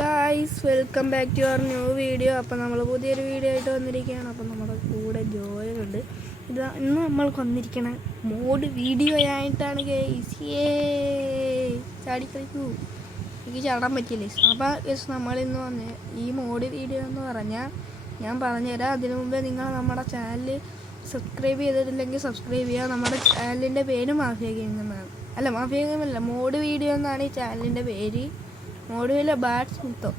Guys, welcome back to our new video. അപ്പോൾ നമ്മൾ പുതിയൊരു വീഡിയോ ആയിട്ട് വന്നിരിക്കുകയാണ്. അപ്പോൾ നമ്മുടെ കൂടെ ജോയലുണ്ട്. ഇന്ന് നമ്മൾ വന്നിരിക്കണ മോഡ് വീഡിയോ ആയിട്ടാണ് ഗൈസ്. ചാടിക്കളിക്കൂ, എനിക്ക് ചാടാൻ പറ്റിയില്ലേ. അപ്പോൾ ഗൈസ്, നമ്മളിന്ന് വന്ന് ഈ മോഡ് വീഡിയോ എന്ന് പറഞ്ഞാൽ ഞാൻ പറഞ്ഞുതരാം. അതിനു മുമ്പേ നിങ്ങൾ നമ്മുടെ ചാനൽ സബ്സ്ക്രൈബ് ചെയ്തിട്ടില്ലെങ്കിൽ സബ്സ്ക്രൈബ് ചെയ്യുക. നമ്മുടെ ചാനലിൻ്റെ പേര് മാഫിയ ഗെയിം എന്നാണ്. അല്ല, മാഫിയ ഗെയിം അല്ല, മോഡ് വീഡിയോ എന്നാണ് ഈ ചാനലിൻ്റെ പേര്. മോഡുവിലെ ബാഡ് സ്മിത്തോ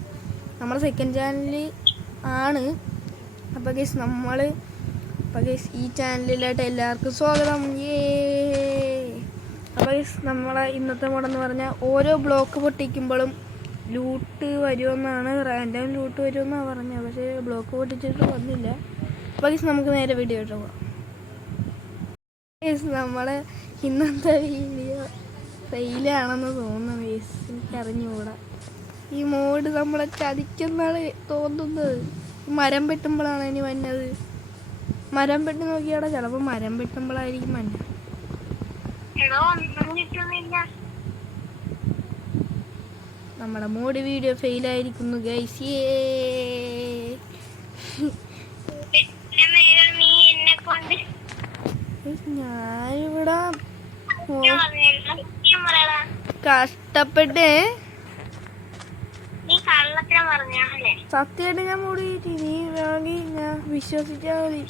നമ്മുടെ സെക്കൻഡ് ചാനൽ ആണ്. അപ്പോൾ ഗൈസ് ഈ ചാനലിലായിട്ട് എല്ലാവർക്കും സ്വാഗതം. അപ്പോൾ ഗൈസ്, നമ്മളെ ഇന്നത്തെ മോഡെന്ന് പറഞ്ഞാൽ ഓരോ ബ്ലോക്ക് പൊട്ടിക്കുമ്പോഴും ലൂട്ട് വരുമെന്നാണ്, റാൻഡം ലൂട്ട് വരുമെന്നാണ് പറഞ്ഞത്. പക്ഷേ ബ്ലോക്ക് പൊട്ടിച്ചിട്ട് വന്നില്ല. അപ്പോൾ ഗൈസ്, നമുക്ക് നേരെ വീഡിയോ ഇട്ട് പോകാം. ഗൈസ്, നമ്മളെ ഇന്നത്തെ വീഡിയോ ഫെയിലാണെന്ന് തോന്നുന്നു ഗൈസ്, എനിക്കറിഞ്ഞുകൂടാ. ഈ മോഡ് നമ്മളെ ചതിക്കെന്നാണ് തോന്നുന്നത്. മരം വെട്ടുമ്പോഴാണ് ഇനി വന്നത്. മരം വെട്ടി നോക്കിയാടാ, ചിലപ്പോൾ മരം വെട്ടുമ്പോഴായിരിക്കും വന്നത്. നമ്മുടെ മോഡ് വീഡിയോ ഫെയിലായിരിക്കുന്നു ഗൈസ്. ഞാനിവിടെ കഷ്ടപ്പെട്ട് സത്യമായിട്ട് ഞാൻ മൂടി കയറ്റി. നീ വേണമെങ്കിൽ ഞാൻ വിശ്വസിച്ചാൽ മതി.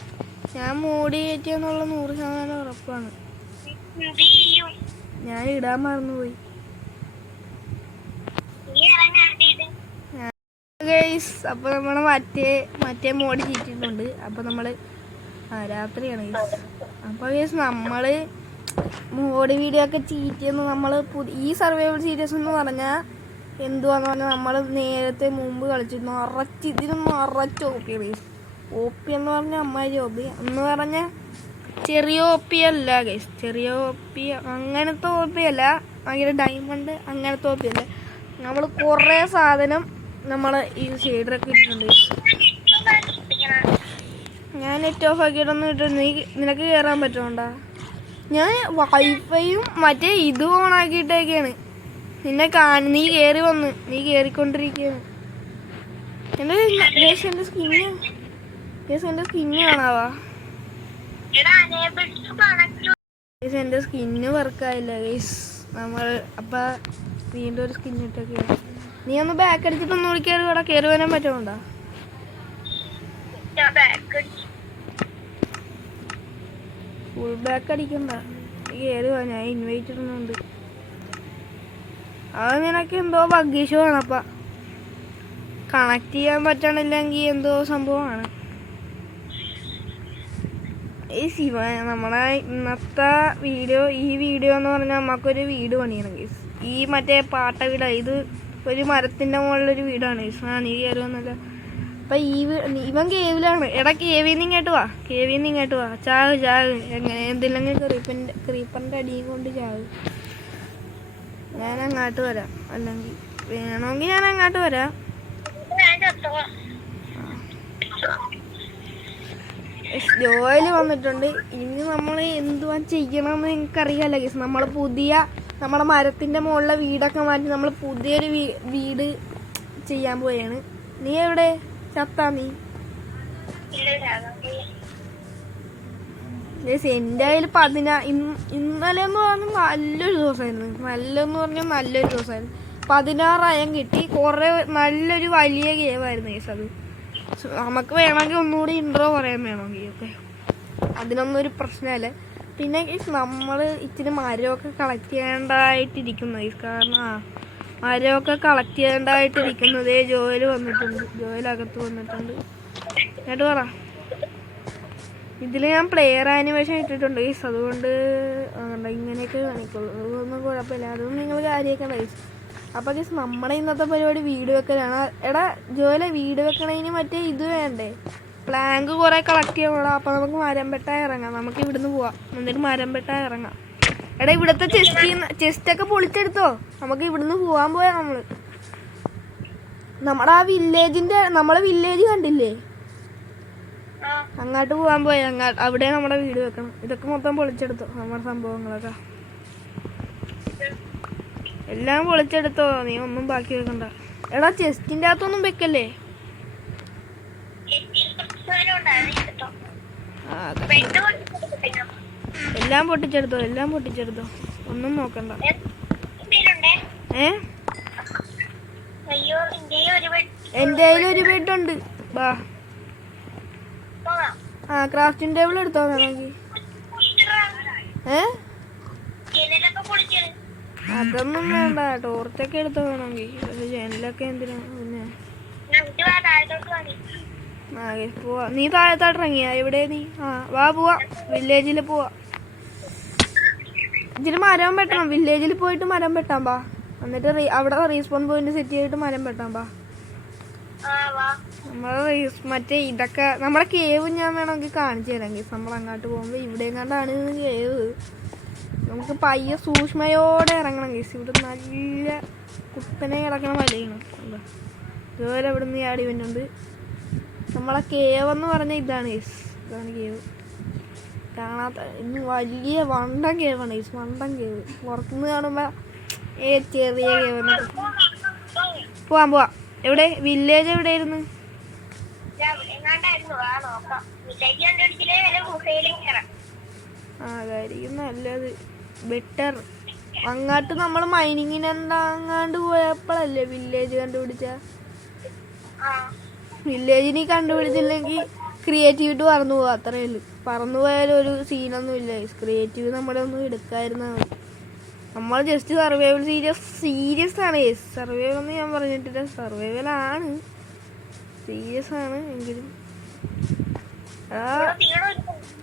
ഞാൻ മൂടി കയറ്റിയെന്നുള്ള 100% ഉറപ്പാണ്. ഞാൻ ഇടാൻ മറന്നുപോയി ഗൈസ്. അപ്പൊ നമ്മള് മറ്റേ മോഡ് ചീറ്റിട്ടുണ്ട്. അപ്പൊ നമ്മള് രാത്രിയാണ് ഗൈസ്. അപ്പൊ ഗൈസ്, നമ്മള് മോഡ് വീഡിയോ ഒക്കെ ചീറ്റിയെന്ന് നമ്മള് ഈ സർവൈവൽ സീരീസ് എന്ന് പറഞ്ഞാൽ എന്തുവാന്ന് പറഞ്ഞാൽ നമ്മൾ നേരത്തെ മുമ്പ് കളിച്ചിരുന്നു. ഇതിന് നിറച്ച് OP ഗൈസ്. OP എന്ന് പറഞ്ഞാൽ അമ്മാരി OP എന്ന് പറഞ്ഞാൽ ചെറിയ OP അല്ല ഗൈസ്. ചെറിയ OP അങ്ങനത്തെ OP അല്ല, ഭയങ്കര ഡയമണ്ട് അങ്ങനത്തെ OP അല്ല. നമ്മൾ കുറേ സാധനം നമ്മൾ ഈ ഷെയ്ഡറൊക്കെ ഇട്ടിട്ടുണ്ട്. ഞാൻ നെറ്റ് ഓഫ് ആക്കിയിട്ടൊന്നും ഇട്ടിട്ടുണ്ട്. നിനക്ക് കയറാൻ പറ്റുന്നുണ്ടോ? ഞാൻ വൈഫൈയും മറ്റേ ഇതും ഓണാക്കിയിട്ടൊക്കെയാണ്. നീ കയറിക്കൊണ്ടിരിക്കുകയാണ്. എൻ്റെ സ്കിന്ന് കാണാവാ. എൻ്റെ സ്കിന്ന് വർക്കായില്ല ഗൈസ്. നമ്മൾ അപ്പം വീണ്ടും ഒരു സ്കിൻ ഇട്ടൊക്കെയാണ്. നീ ഒന്ന് ബാക്ക് അടിച്ചിട്ടൊന്നും കൂടി കയറി വരാൻ പറ്റുന്നുണ്ടോ? ഫുൾ ബാക്ക് അടിക്കണ്ട, കയറി വാ. ഞാൻ ഇൻവൈറ്റ് ഇടുന്നുണ്ട്. അത് നിനക്ക് എന്തോ ബഗ്ഗീഷോ ആണ്. അപ്പം കണക്ട് ചെയ്യാൻ പറ്റണില്ലെങ്കിൽ എന്തോ സംഭവമാണ്. നമ്മളെ ഇന്നത്തെ ഈ വീഡിയോ എന്ന് പറഞ്ഞാൽ നമുക്കൊരു വീട് പണിയണം ഗൈസ്. ഈ മറ്റേ പാട്ട വീടാ ഇത്. ഒരു മരത്തിൻ്റെ മുകളിലൊരു വീടാണ് ഗൈസ്. നീ കയറി വന്നല്ലോ. അപ്പം ഇവൻ കേവിലാണ്. എടാ, കേവിന്ന് ഇങ്ങോട്ട് വാ. ചാവ് എങ്ങനെ എന്തില്ലെങ്കിൽ ക്രീപ്പറിൻ്റെ അടിയും കൊണ്ട് ചാവ്. ഞാൻ അങ്ങോട്ട് വരാം, അല്ലെങ്കിൽ വേണമെങ്കിൽ ഞാൻ അങ്ങോട്ട് വരാം. ജോയല് വന്നിട്ടുണ്ട്. ഇനി നമ്മൾ എന്തുവാ ചെയ്യണമെന്ന് എനിക്കറിയാമല്ലോ ഗൈസ്. നമ്മുടെ മരത്തിൻ്റെ മുകളിലെ വീടൊക്കെ മാറ്റി നമ്മൾ പുതിയൊരു വീട് ചെയ്യാൻ പോയാണ്. നീ എവിടെ ചത്താ? നീ എൻ്റെ കയ്യിൽ ഇന്നലെ എന്ന് പറഞ്ഞാൽ നല്ലൊരു ദിവസമായിരുന്നു. 16 അയം കിട്ടി. കുറേ നല്ലൊരു വലിയ ഗെയിമായിരുന്നു ഗൈസ് അത്. നമുക്ക് വേണമെങ്കിൽ ഒന്നുകൂടി ഇൻട്രോ പറയാൻ വേണമെങ്കിൽ ഒക്കെ, അതിനൊന്നും ഒരു പ്രശ്നമല്ല. പിന്നെ ഗൈസ്, നമ്മൾ ഇച്ചിരി മരമൊക്കെ കളക്ട് ചെയ്യേണ്ടതായിട്ടിരിക്കുന്നു ഗൈസ്. കാരണം മരമൊക്കെ കളക്ട് ചെയ്യേണ്ടതായിട്ടിരിക്കുന്നതേ ജോയലകത്ത് വന്നിട്ടുണ്ട്. എന്നിട്ട് പറ. ഇതിൽ ഞാൻ പ്ലെയർ ആനിമേഷൻ ഇട്ടിട്ടുണ്ട് ഗൈസ്. അതുകൊണ്ട് ഇങ്ങനെയൊക്കെ കാണിക്കുള്ളൂ. അതൊന്നും കുഴപ്പമില്ല. അതൊന്നും നിങ്ങൾ കാര്യമാക്കണ്ട ഗൈസ്. അപ്പോൾ ഗൈസ്, നമ്മുടെ ഇന്നത്തെ പരിപാടി വീട് വെക്കലാണ്. എടാ ജോയിലെ, വീട് വെക്കണതിന് മറ്റേ ഇത് വേണ്ടേ? പ്ലാങ്ക് കുറേ കളക്ട് ചെയ്യണം. അപ്പോൾ നമുക്ക് മരം വെട്ടാൻ ഇറങ്ങാം. നമുക്ക് ഇവിടുന്ന് പോവാം, എന്നിട്ട് മരം വെട്ടാൻ ഇറങ്ങാം. എടാ, ഇവിടുത്തെ ചെസ്റ്റൊക്കെ പൊളിച്ചെടുത്തോ. നമുക്ക് ഇവിടുന്ന് പോകാൻ പോയാൽ നമ്മുടെ നമ്മളെ വില്ലേജ് കണ്ടില്ലേ? അങ്ങോട്ട് പോകാൻ പോയി. അവിടെ നമ്മുടെ വീട് വെക്കണം. ഇതൊക്കെ മൊത്തം പൊളിച്ചെടുത്തോ. നമ്മുടെ സംഭവങ്ങളൊക്കെ എല്ലാം പൊളിച്ചെടുത്തോ. നീ ഒന്നും ബാക്കി വെക്കണ്ട. എടാ ചെസ്റ്റിന്റെ അകത്തൊന്നും വെക്കല്ലേ. എല്ലാം പൊട്ടിച്ചെടുത്തോ ഒന്നും നോക്കണ്ട. എന്റെ ഒരു ബെഡുണ്ട്. ബാ ക്രാഫ്റ്റിംഗ് ടേബിൾ എടുത്തോ വേണമെങ്കിൽ. അതൊന്നും വേണ്ട, ടോർച്ചൊക്കെ എടുത്തോ വേണമെങ്കിൽ. ജനലൊക്കെ എന്തിനാ പിന്നെ. പോവാ. നീ താഴത്തോട്ട് ഇറങ്ങിയ എവിടെ നീ? വാ പോവാ, വില്ലേജിൽ പോവാ. ഇച്ചിരി മരം വെട്ടണം. വില്ലേജിൽ പോയിട്ട് മരം വെട്ടാൻ പാ. എന്നിട്ട് അവിടെ റീസ്പോൺ പോയിന്റ് സെറ്റ് ചെയ്തിട്ട് മരം വെട്ടാൻ പാ. നമ്മളെ മറ്റേ ഇതൊക്കെ നമ്മുടെ കേവ് ഞാൻ വേണമെങ്കിൽ കാണിച്ചു തരാം. നമ്മൾ അങ്ങോട്ട് പോകുമ്പോ ഇവിടെ കണ്ടാണ് കേവ്. നമുക്ക് പയ്യെ സൂക്ഷ്മയോടെ ഇറങ്ങണം കേസ്. ഇവിടെ നല്ല കുത്തനെ കിടക്കണ മലയാണ്. ഇതുപോലെ ഇവിടെ നിന്ന് ആടി വരുന്നുണ്ട്. നമ്മളെ കേവ് എന്ന് പറഞ്ഞ ഇതാണ് കേസ്. ഇതാണ് കേവ്. കാണാത്ത വലിയ വണ്ടൻ കേവാണ് കേസ്. വണ്ടൻ കേവ്. പുറത്തുനിന്ന് കാണുമ്പോ ചെറിയ കേവ്. പോവാ. എവിടെ വില്ലേജ് എവിടെയായിരുന്നു? അതായിരിക്കും നല്ലത്, ബെറ്റർ. അങ്ങോട്ട് നമ്മൾ മൈനിങ്ങിന് എന്താങ്ങാണ്ട് പോയപ്പോഴല്ലേ വില്ലേജ് കണ്ടുപിടിച്ച. വില്ലേജിന് കണ്ടുപിടിച്ചില്ലെങ്കിൽ ക്രിയേറ്റിവിറ്റി പറന്നു പോവാ. അത്രയേ ഉള്ളൂ. പറന്നു പോയാലും ഒരു സീനൊന്നും ഇല്ല. ക്രിയേറ്റീവ് നമ്മുടെ ഒന്നും എടുക്കാതിരുന്നാൽ മതി. നമ്മൾ ജസ്റ്റ് സർവൈവൽ സീരിയസ് ആണ്. സർവൈവൽ എന്ന് ഞാൻ പറഞ്ഞിട്ടില്ല, സർവൈവൽ ആണ്, സീരിയസ് ആണ്. എങ്കിലും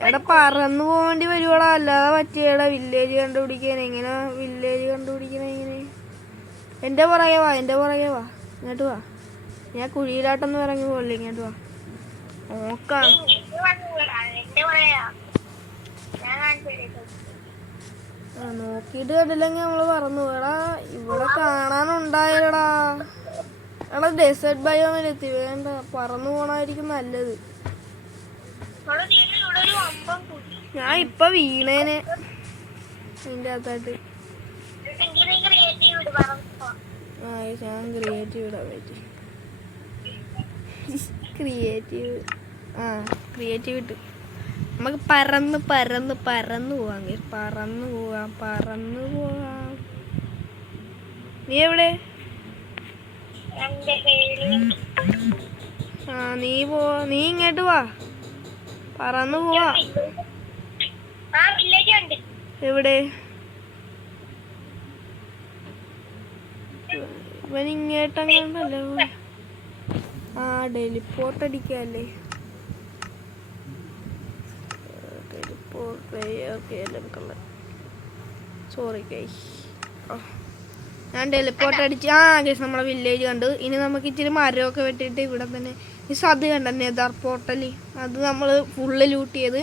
എടാ പറന്നു പോവേണ്ടി വരുവാടാ. അല്ലാതെ പറ്റിയടാ വില്ലേജ് കണ്ടുപിടിക്കാൻ. എങ്ങനെ വില്ലേജ് കണ്ടുപിടിക്കണ എങ്ങനെ? എന്റെ പുറകെ വാ. ഇങ്ങോട്ട് വാ. ഞാൻ കുഴിയിലാട്ടൊന്നും ഇറങ്ങി പോകില്ല. ഇങ്ങോട്ട് വാ, നോക്കാം. നോക്കിയിട്ട് കണ്ടില്ലെങ്കിൽ നമ്മള് പറന്നു പോയടാ. ഇവിടെ കാണാനുണ്ടായടാ. എടാ ഡെസേർട്ട് ബയോമിലെത്തി. വേണ്ട, പറന്നു പോണായിരിക്കും നല്ലത്. ഞാൻ ഇപ്പൊ വീണേനെ ഇതിന്റെ അകത്തായിട്ട്. ഞാൻ ക്രിയേറ്റീവ് ഇടാൻ പറ്റി. ക്രിയേറ്റീവ് ഇട്ട് നമുക്ക് പറന്ന് പോവാം. നീ എവിടെ? നീ ഇങ്ങോട്ട് വാ. പറന്നു പോവാ. എവിടെ? ഇവൻ ഇങ്ങോട്ടങ്ങാണ്ടല്ലോ. ടെലിപ്പോർട്ട് അടിക്കല്ലേ. സോറി ഗൈസ്, ഞാൻ ടെലിപ്പോർട്ട് അടിച്ച് ഗൈസ് നമ്മളെ വില്ലേജ് കണ്ടു. ഇനി നമുക്ക് ഇച്ചിരി മരമൊക്കെ വെട്ടിയിട്ട് ഇവിടെ തന്നെ അത് കണ്ട നെതർ പോർട്ടല്, അത് നമ്മൾ ഫുള്ള് ലൂട്ട് ചെയ്ത്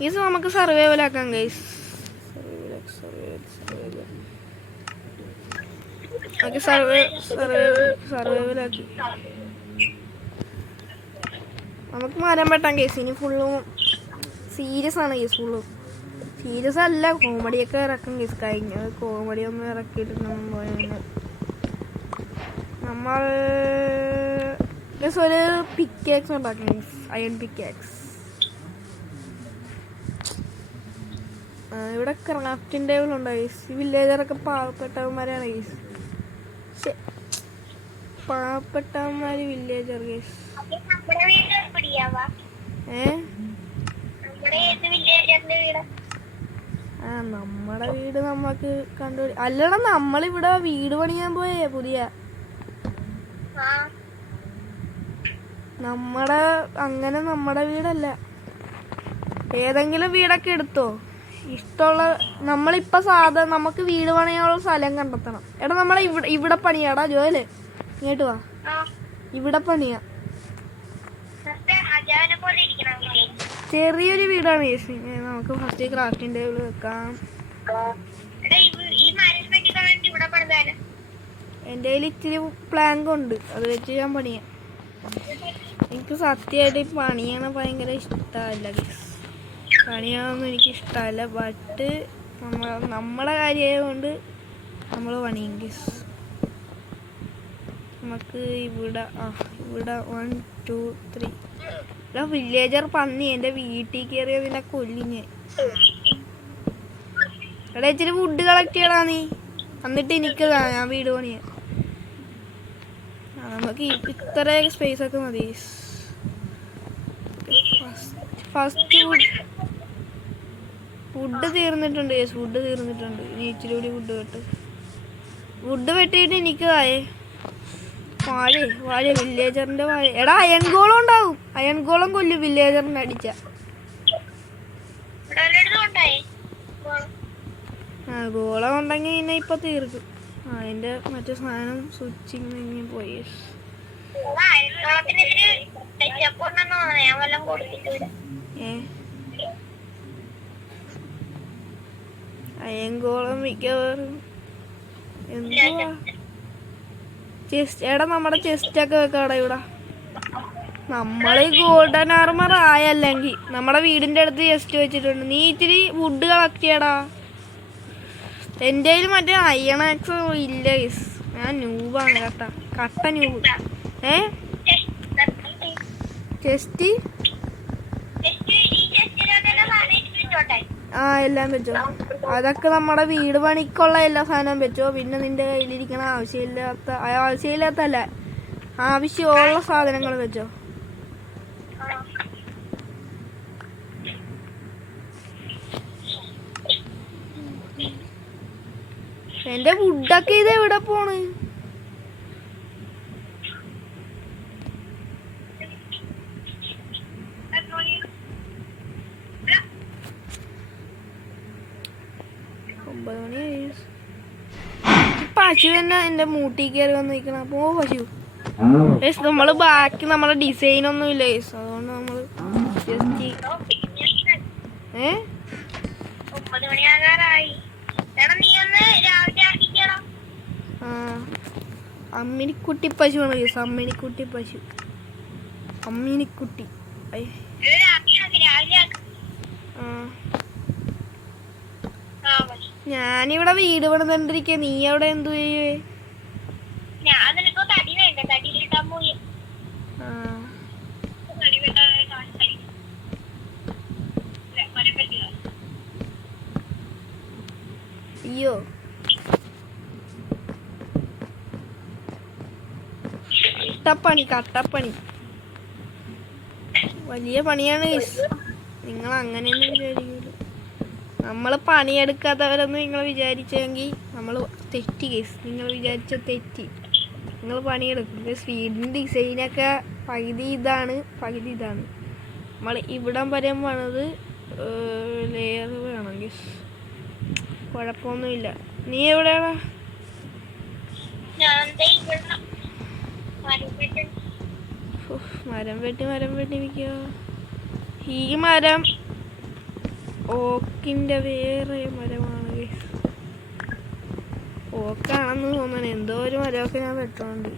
ഗൈസ് നമുക്ക് സർവൈവലാക്കാം ഗൈസ്. സർവൈവലാക്കി നമുക്ക് മരം വെട്ടാം കേസ്. ഇനി ഫുള്ളും സീരിയസ് ആണ് കേസ്. ഫുള്ളും സീരിയസ് അല്ല, കോമഡിയൊക്കെ ഇറക്കും കേസ്. കഴിഞ്ഞത് കോമഡിയൊന്നും ഇറക്കിയിട്ടൊന്നും പോയെന്ന്. നമ്മൾ ഒരു പിക്കാക്സ് ഉണ്ടാക്കും കേസ്, അയൺ പിക്കാക്സ്. ഇവിടെ ക്രാഫ്റ്റിംഗ് ടേബിൾ ഉണ്ടോ കേസ്? വില്ലേജറൊക്കെ പാവപ്പെട്ടവന്മാരാണ് കേസ്. പാവപ്പെട്ടവന്മാര് വില്ലേജർ കേസ്. നമ്മുടെ വീട് നമ്മക്ക് അല്ലടാ, നമ്മളിവിടെ വീട് പണിയാൻ പോയേ പുതിയ. നമ്മുടെ വീടല്ല. ഏതെങ്കിലും വീടൊക്കെ എടുത്തോ ഇഷ്ടമുള്ള. നമ്മളിപ്പോ നമുക്ക് വീട് പണിയാനുള്ള സ്ഥലം കണ്ടെത്തണം. എടാ നമ്മളെ ഇവിടെ പണിയാടാ ജോല്. ഇങ്ങോട്ട് വാ, ഇവിടെ പണിയാ. ചെറിയൊരു വീടാണ് ചേച്ചി. നമുക്ക് ഫസ്റ്റ് ക്രാഫ്റ്റിംഗ് ടേബിൾ വെക്കാം. എൻ്റെ കയ്യിൽ ഇച്ചിരി പ്ലാങ്ക് ഉണ്ട്, അത് വെച്ച് ഞാൻ പണിയാം. എനിക്ക് സത്യമായിട്ട് പണിയാണ് ഭയങ്കര ഇഷ്ടമല്ല. പണിയാനൊന്നും എനിക്ക് ഇഷ്ടമല്ല. ബട്ട് നമ്മളെ കാര്യമായതുകൊണ്ട് നമ്മൾ പണിയും. നമുക്ക് ഇവിടെ ഇവിടെ 1 2 3 ഇവിടെ വില്ലേജർ പന്നി എൻ്റെ വീട്ടിൽ കയറിയതിനെ കൊല്ലിഞ്ഞ്. ഇവിടെ ഇച്ചിരി വുഡ് കളക്ട് ചെയ്യടാ നീ, എന്നിട്ട് എനിക്ക് ഞാൻ വീട് പണിയാ. നമുക്ക് ഇത്ര സ്പേസ് ഒക്കെ മതി. ഫസ്റ്റ് വുഡ് തീർന്നിട്ടുണ്ട്. വുഡ് തീർന്നിട്ടുണ്ട്. ഇനി ഇച്ചിരി കൂടി വുഡ് വെട്ടിയിട്ട് എനിക്ക് വാഴ വില്ലേജറിന്റെ വാഴ. എടാ അയൺഗോളം ഉണ്ടാവും. അയൺഗോളം കൊല്ലും വില്ലേജറിനെ അടിച്ച. ഗോളം ഉണ്ടെങ്കിൽ പിന്നെ ഇപ്പൊ തീർക്കും. അതിന്റെ മറ്റേ സാധനം സ്വിച്ചിങ് പോയി. അയങ്കോളം മിക്കവാറും എന്തുവാ ചെസ്റ്റ്. എടാ നമ്മുടെ ചെസ്റ്റ് ഒക്കെ വെക്കാടാ ഇവിടെ. നമ്മള് ഗോൾഡൻ ആർമർ ആയല്ലെങ്കിൽ നമ്മുടെ വീടിന്റെ അടുത്ത് ചെസ്റ്റ് വെച്ചിട്ടുണ്ട്. നീ ഇത്തിരി വുഡ് കളക്ട് ചെയ്യടാ. എൻ്റെ കയ്യിൽ മറ്റേ അയൺ ആക്സ് ഇല്ല. ഞാൻ ന്യൂബാണ് കട്ട ന്യൂബ്. ചെസ്റ്റ് എല്ലാം വെച്ചോ. അതൊക്കെ നമ്മുടെ വീട് പണിക്കുള്ള എല്ലാ സാധനവും വെച്ചോ. പിന്നെ നിന്റെ കയ്യിലിരിക്കണ ആവശ്യമില്ലാത്തല്ല ആവശ്യമുള്ള സാധനങ്ങൾ വെച്ചോ. എന്റെ വുഡൊക്കെ ഇത് എവിടെ പോണ്? പശു തന്നെ എന്റെ മൂട്ടി കയറി വന്ന് നിൽക്കണം. പോ പശു. നമ്മള് ബാക്കി നമ്മളെ ഡിസൈൻ ഒന്നും ഇല്ല. അതുകൊണ്ട് നമ്മള് ജസ്റ്റ് അമ്മിനിക്കുട്ടി പശുവാണ്. അമ്മിനിക്കുട്ടി പശു. അമ്മിനിക്കുട്ടി. ഞാനിവിടെ വീട് പണിതണ്ടിരിക്ക. നീ അവിടെ എന്തു ചെയ്യേ? അയ്യോ കട്ടപ്പണി വലിയ പണിയാണ്. നിങ്ങൾ അങ്ങനെയൊന്നും വിചാരിക്കില്ല. നമ്മൾ പണിയെടുക്കാത്തവരൊന്നും നിങ്ങൾ വിചാരിച്ചെങ്കിൽ നമ്മൾ തെറ്റി. നിങ്ങൾ വിചാരിച്ച തെറ്റി. നിങ്ങൾ പണിയെടുക്കും. വീടിൻ്റെ ഡിസൈനൊക്കെ പകുതി ഇതാണ്. നമ്മൾ ഇവിടം വരെ പണിത് ലെയർ വേണമെങ്കിൽ കുഴപ്പമൊന്നുമില്ല. നീ എവിടെയാണ്? മരം വെട്ടി വയ്ക്കുക. ഈ മരം ഓക്കിന്റെ വേറെ മരമാണ്. ഓക്കാണെന്ന് തോന്നണ. എന്തോ ഒരു മരമൊക്കെ ഞാൻ വെട്ടോണ്ട്.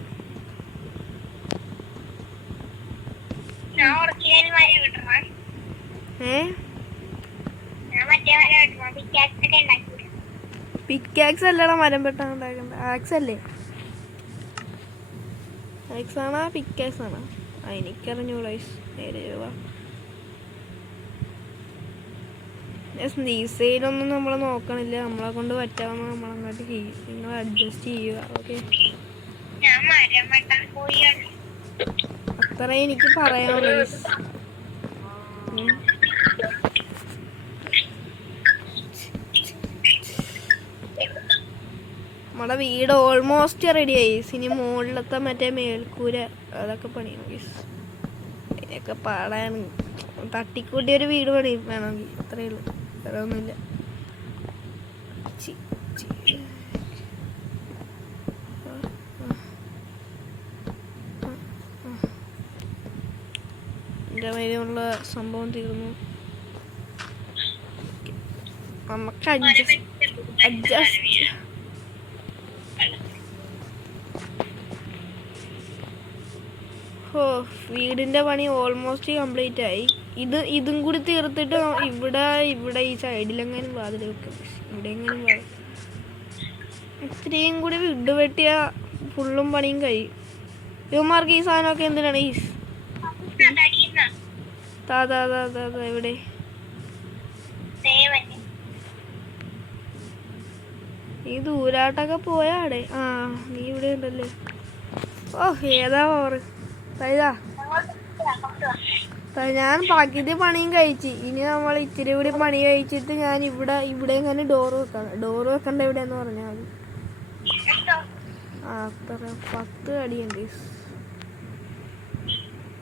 പിക്കാക്സ് അല്ലടാ മരം വെട്ടാൻ ഉണ്ടാക്കണ്ട. ആക്സ് അല്ലേ? ആക്സ് ആണോ പിക്കാക്സ് ആണോ? എനിക്കറിഞ്ഞൂടാ. നേരെ ഡിസൈനൊന്നും നമ്മൾ നോക്കണില്ല. നമ്മളെ കൊണ്ട് പറ്റാവുന്ന നമ്മളങ്ങോട്ട് ചെയ്യും. നിങ്ങൾ അഡ്ജസ്റ്റ് ചെയ്യുക. ഓക്കെ, അത്ര എനിക്ക് പറയാനുള്ളൂ. നമ്മുടെ വീട് ഓൾമോസ്റ്റ് റെഡിയായി. ഇനി മുകളിലത്തെ മറ്റേ മേൽക്കൂര അതൊക്കെ പണിയണം. അതിനൊക്കെ പാടാണ്. തട്ടിക്കൂട്ടി ഒരു വീട് പണി വേണമെങ്കിൽ. അത്രയേ ഉള്ളൂ, വേറെ ഒന്നുമില്ല. എൻ്റെ മേലുള്ള സംഭവം തീർന്നു. നമുക്ക് അഡ്ജസ്റ്റ് വീടിന്റെ പണി ഓൾമോസ്റ്റ് കംപ്ലീറ്റ് ആയി. ഇതും കൂടി തീർത്തിട്ട് ഇവിടെ ഈ സൈഡിലെങ്ങാനും വാതിൽ വെക്കും. ഇവിടെ എങ്ങാനും വാതിൽ ഇത്രയും കൂടി വിഡ് വെട്ടിയ ഫുള്ളും പണിയും കഴിയും. ഇവന്മാർക്ക് ഈ സാധനമൊക്കെ എന്തിനാണ് ഈ എവിടെ നീ ദൂരാട്ടൊക്കെ പോയാടെ? ആ നീ ഇവിടെ ഉണ്ടല്ലേ. ഓ ഏതാ ഓറ് ഇതാ. ഞാൻ പകുതി പണിയും കഴിച്ച്. ഇനി നമ്മൾ ഇച്ചിരി കൂടി പണി കഴിച്ചിട്ട് ഞാൻ ഇവിടെ ഇങ്ങനെ ഡോറ് വെക്കണ്ട എവിടെയെന്ന് പറഞ്ഞാൽ മതി. അത്ര 10 അടിയുണ്ട്.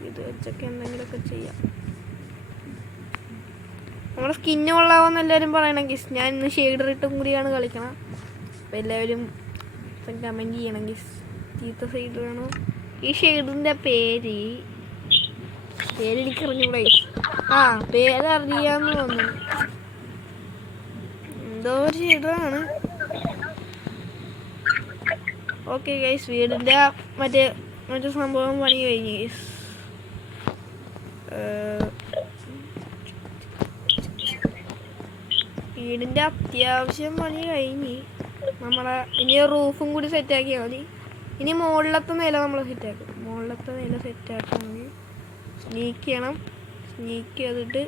ഇത് വെച്ചൊക്കെ എന്തെങ്കിലുമൊക്കെ ചെയ്യാം. നമ്മുടെ സ്കിന്ന് കൊള്ളാവെന്ന് എല്ലാവരും പറയണം ഗീസ്. ഞാൻ ഇന്ന് ഷെയ്ഡർ ഇട്ടും കൂടിയാണ് കളിക്കണം. അപ്പം എല്ലാവരും കമൻറ്റ് ചെയ്യണം ഗീസ്. ചീത്ത ഷെയ്ഡർ വേണോ? ഈ ഷെയ്ഡറിൻ്റെ പേരെനിക്കറിഞ്ഞൂടെ. ആ പേരറിയാന്ന് തോന്നുന്നു. എന്തോ ഒരു ഷെയ്ഡറാണ്. ഓക്കെ ഗൈസ്, വീടിൻ്റെ മറ്റേ സംഭവം പണി കഴിഞ്ഞ് ഗൈസ്. വീടിൻ്റെ അത്യാവശ്യം പണി കഴിഞ്ഞ് നമ്മളെ ഇനി റൂഫും കൂടി സെറ്റാക്കിയാൽ മതി. ഇനി മുകളിലത്തെ നില നമ്മൾ സെറ്റാക്കും. മുകളിലത്തെ നില സെറ്റാക്കണമെങ്കിൽ സ്നീക്ക് ചെയ്യണം. സ്നീക്ക് ചെയ്തിട്ട്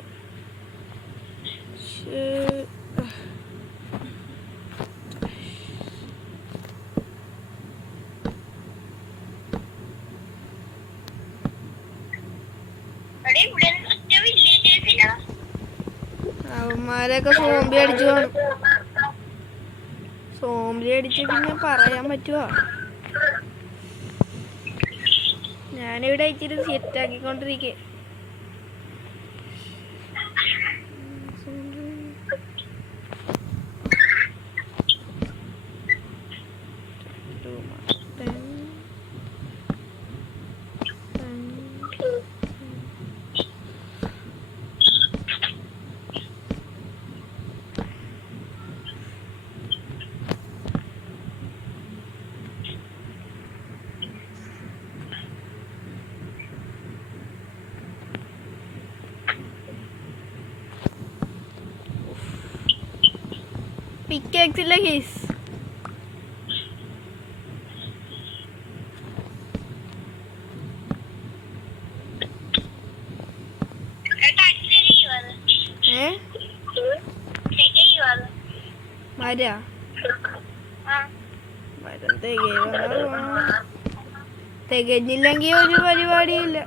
അവന്മാരൊക്കെ സോംബി അടിച്ചു കാണും. സോംബി അടിച്ച് പിന്നെ പറയാൻ പറ്റുമോ? ഞാനിവിടെ ഇച്ചിരി സെറ്റാക്കിക്കൊണ്ടിരിക്കേ. പിക്കാക്സില്ല കേസ്. മരം തികഞ്ഞില്ലെങ്കിൽ ഒരു പരിപാടിയില്ല.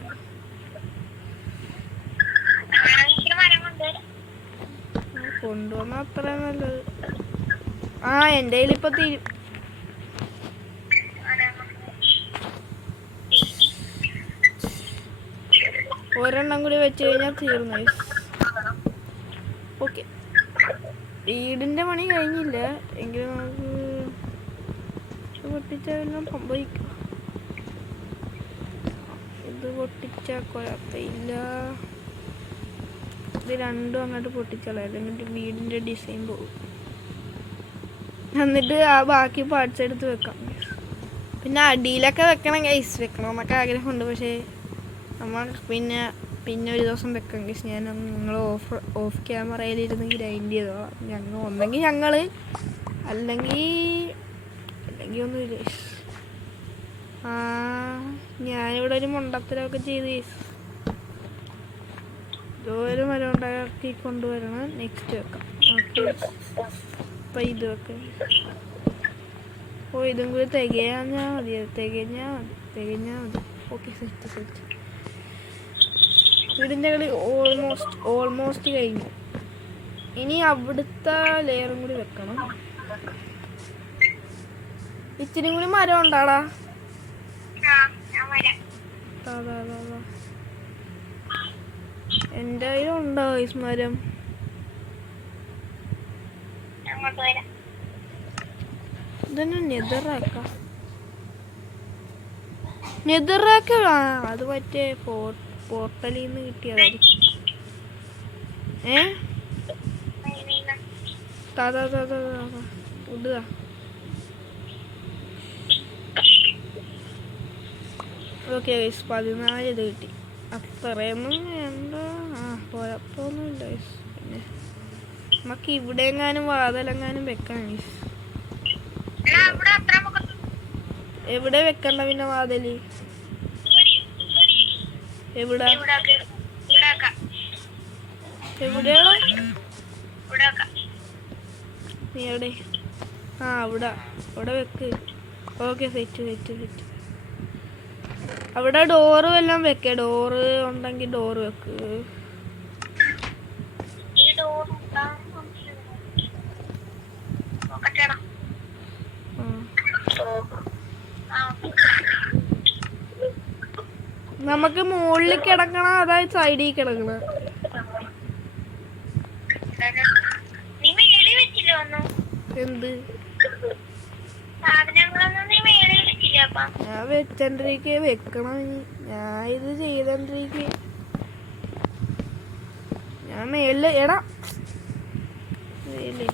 കൊണ്ടുവന്ന അത്ര നല്ലത്. ആ എൻ്റെ കയ്യിലിപ്പോ തീരും. ഒരെണ്ണം കൂടി വെച്ച് കഴിഞ്ഞാൽ തീർന്നു. ഓക്കെ, വീടിൻ്റെ പണി കഴിഞ്ഞില്ല എങ്കിലും നമുക്ക് പൊട്ടിച്ചെല്ലാം സംഭവിക്കും. ഇത് പൊട്ടിച്ചാൽ കുഴപ്പമില്ല. ഇത് രണ്ടും അങ്ങോട്ട് പൊട്ടിച്ചോളാം, എന്നിട്ട് വീടിൻ്റെ ഡിസൈൻ പോകും. എന്നിട്ട് ആ ബാക്കി പാർട്സ് എടുത്ത് വെക്കാം. പിന്നെ അടിയിലൊക്കെ വെക്കണം ഗൈസ്. വെക്കണമെന്നൊക്കെ ആഗ്രഹമുണ്ട്. പക്ഷേ നമ്മൾ പിന്നെ ഒരു ദിവസം വെക്കാം ഗൈസ്. ഞാൻ നിങ്ങൾ ഓഫ് ക്യാമറയിലിരുന്ന് ഗ്രൈൻഡ് ചെയ്തോളാം. ഒന്നെങ്കിൽ ഞങ്ങൾ അല്ലെങ്കിൽ ഒന്നുമില്ല. ഞാനിവിടെ ഒരു മണ്ടത്തരമൊക്കെ ചെയ്ത് ഗൈസ്. ഇതുപോലെ മരം ഉണ്ടാക്കി കൊണ്ടുവരണം. നെക്സ്റ്റ് വെക്കാം. ഓക്കെ, അപ്പം ഇത് വെക്കാം. ഓ ഇതും കൂടി തികഞ്ഞാൽ മതി. Okay, set. വീടിൻ്റെ കളി ഓൾമോസ്റ്റ് കഴിഞ്ഞു. ഇനി അവിടുത്തെ ലെയറും കൂടി വെക്കണം. ഇച്ചിരി കൂടി മരം ഉണ്ടാടാ. എൻ്റെ കയ്യിലുണ്ടോ ഈ മരം? ഇതന്നെ നെതറാക്ക. അത് മറ്റേ പോർട്ടലിൽ നിന്ന് കിട്ടിയതായിരിക്കും. ഇടുക. ഓക്കെ, 14 ഇത് കിട്ടി. അത്രയൊന്നും വേണ്ട. കുഴപ്പമൊന്നുമില്ല. പിന്നെ നമുക്ക് ഇവിടെ എങ്ങാനും വാതിലെങ്ങാനും വെക്കാം. എവിടെ വെക്കണ്ട പിന്നെ വാതില്? എവിടാ എവിടെയാണോ നീ എവിടെ? ആ അവിടെ വെക്ക്. Okay, set. അവിടെ ഡോറ് എല്ലാം വെക്കേ. ഡോറ് ഉണ്ടെങ്കിൽ ഡോറ് വെക്ക്. നമുക്ക് മുകളിൽ കിടക്കണ അതായത് സൈഡിൽ കിടക്കണ? എന്ത് ഞാൻ വെച്ചോണ്ടിരിക്കെ വെക്കണം. ഞാൻ ഇത് ചെയ്തോണ്ടിരിക്കെ. ഞാൻ മേളില് എടാ മേലേ